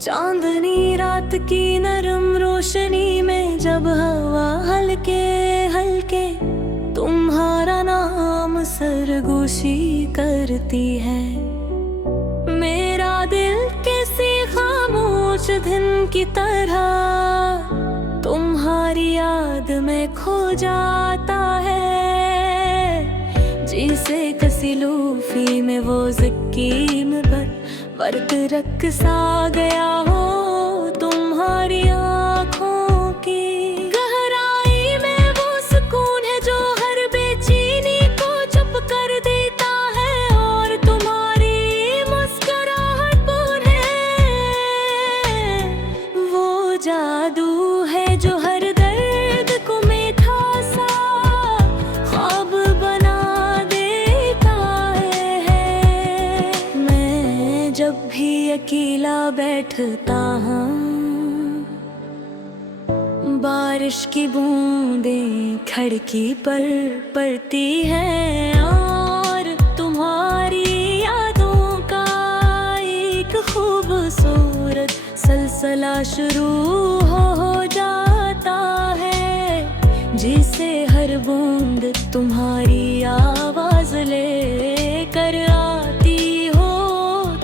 चांदनी रात की नरम रोशनी में जब हवा हल्के हल्के तुम्हारा नाम सरगोशी करती है, मेरा दिल किसी खामोश दिन की तरह तुम्हारी याद में खो जाता है। जिसे कसी लूफी में वो ज़कीम पर वर्क रख सा गया हो, तुम्हारी आँखों की गहराई में वो सुकून है जो हर बेचैनी को चुप कर देता है। और तुम्हारी मुस्कुराहट पर है वो जादू है जो हर दर्द को मीठा सा ख्वाब बना देता है। मैं जब भी अकेला बैठता हूँ, बारिश की बूंदें खिड़की पर पड़ती हैं और तुम्हारी यादों का एक खूबसूरत सिलसिला शुरू हो जाता है। जिसे हर बूंद तुम्हारी आवाज ले कर आती हो,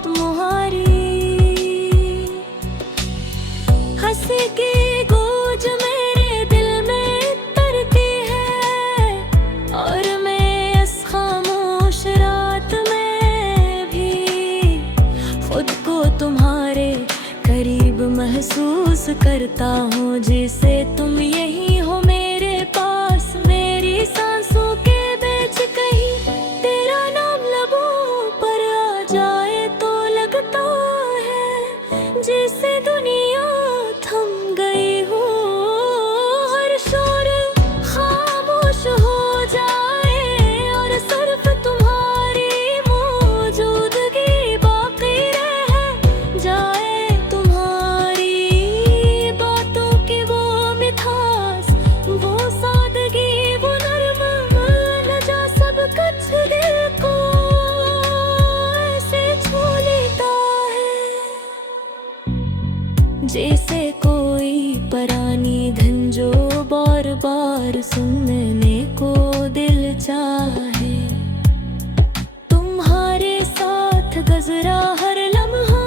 तुम्हारी हंसी की गूंज मेरे दिल में तरती है। और मैं इस खामोश रात में भी खुद को तुम्हारे करीब महसूस करता हूँ। जिसे तुम यही हो मेरे पास, मेरी सांसों के बीच कहीं तेरा नाम लबों पर आ जाए तो लगता है जैसे दुनिया थम गई हो। हर शोर खामोश हो जाए और सिर्फ तुम्हारी मौजूदगी बाकी रह जाए। तुम्हारी बातों की वो मिठास, वो सादगी, वो नरम लहजा, सब कुछ दिल को ऐसे छू लेता है जैसे कोई पुरानी धुन जो बार बार सुनने को दिल चाहे। तुम्हारे साथ गुज़रा हर लम्हा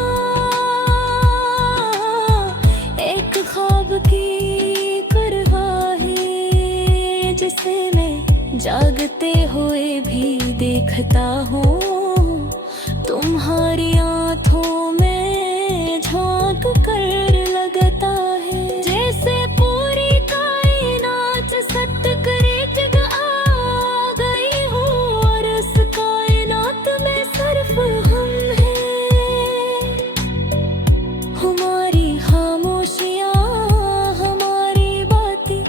एक ख्वाब की परवाह है, जिसे मैं जागते हुए भी देखता हूँ। तुम्हारी आँखों में झांक कर लगता है जैसे पूरी कायनात सट करे जग आ गई हो। और इस कायनात में सिर्फ हम हैं, हमारी खामोशियाँ, हमारी बातें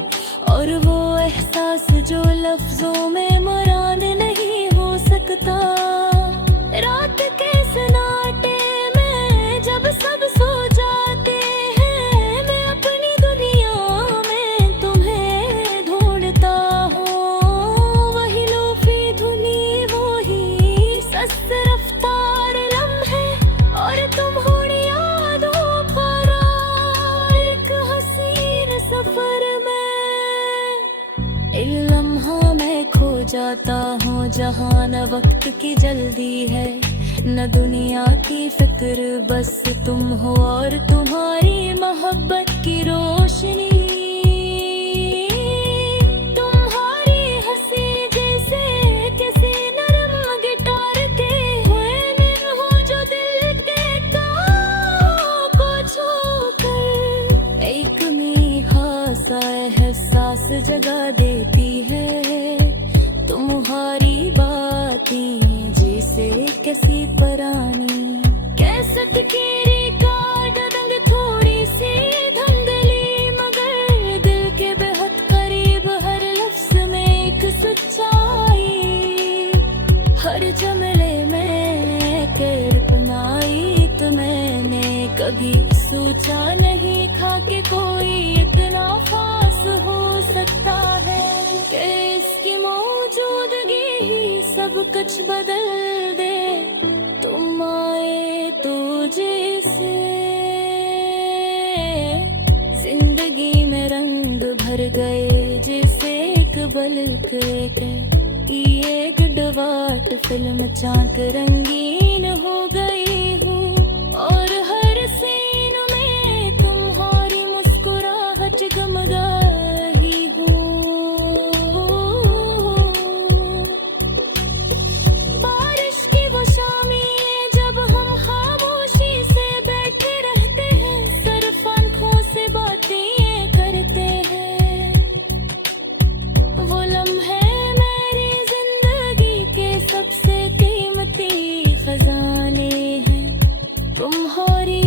और वो एहसास जो लफ्जों में मुराद नहीं हो सकता। रात के सन्नाटे में जब सब सो जाते हैं, मैं अपनी दुनिया में तुम्हें ढूंढता हूँ। वही लोफी धुनी, वही सस्त रफ्तार लम्हे और तुम हो यादों पर एक हसीन सफर में। इन लम्हा मैं खो जाता हूँ जहाँ न वक्त की जल्दी है न दुनिया की फिक्र, बस तुम हो और तुम्हारी मोहब्बत की रोशनी। तुम्हारी हंसी जैसे किसी नरम गिटार के हुए निर हो जो दिल के तारों को छूकर एक मीठा सा एहसास जगा देती है। तुम्हारी बातें जैसे किसी पुरानी कैसेट की रिकॉर्ड रंग, थोड़ी सी धुंधली मगर दिल के बेहद करीब, हर लफ्ज में एक सच्चाई। हर जुमले में कल्पनाई तो मैंने कभी सोचा नहीं था कि कोई इतना खास हो सकता है, कि इसकी मौजूदगी ही सब कुछ बदल दे। तुम आए तो जैसे भर गए जैसे एक बल्क के ये गडवाट फिल्म चाक रंगीन हो गई हूँ और हर सीन में तुम्हारी मुस्कुराहट जगमगाई हूँ। बारिश की वो शामें जब हम खामोशी से बैठे रहते हैं, सिर्फ आँखों से बातें करते हैं, वो लम्हे सबसे कीमती खजाने हैं तुम्हारी।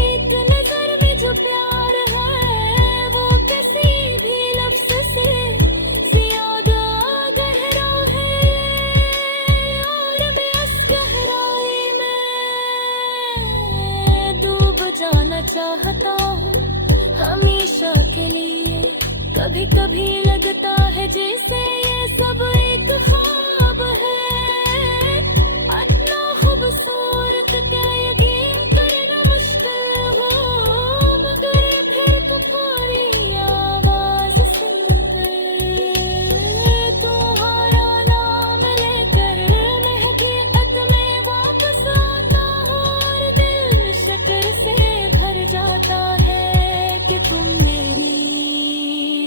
एक नजर में जो प्यार है वो किसी भी लफ्ज से ज्यादा गहरा है और मैं उस गहराई में डूब जाना चाहता हूँ हमेशा के लिए। कभी कभी लगता है जैसे ये सब एक ख्वाब है, इतना खूबसूरत क्या यकीन करना मुश्किल हो, मगर फिर तुम्हारी आवाज सुनकर तुम्हारा नाम लेकर मैं हकीकत में वापस आता हूँ और दिल शक्र से भर जाता है कि तुम मेरी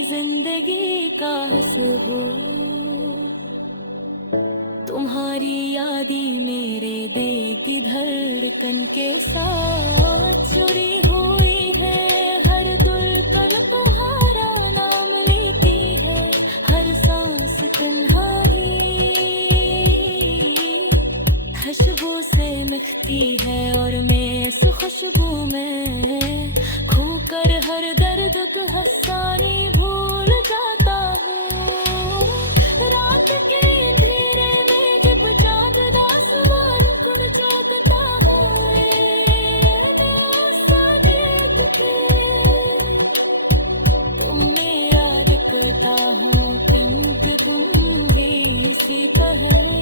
जिंदगी का हंस हो। तुम्हारी यादी मेरे दिल की धड़कन के साथ जुड़ी हुई है, हर धड़कन तुम्हारा नाम लेती है, हर सांस तुम्हारी खुशबू से महकती है और मैं इस खुशबू में खोकर हर दर्द को हंसानी भूल जाता हूँ। रात के अंधेरे में जब चाँद आसमान को चौंकता हूँ, तुम मेरा दिखता हूँ क्योंकि तुम भी इसी तरह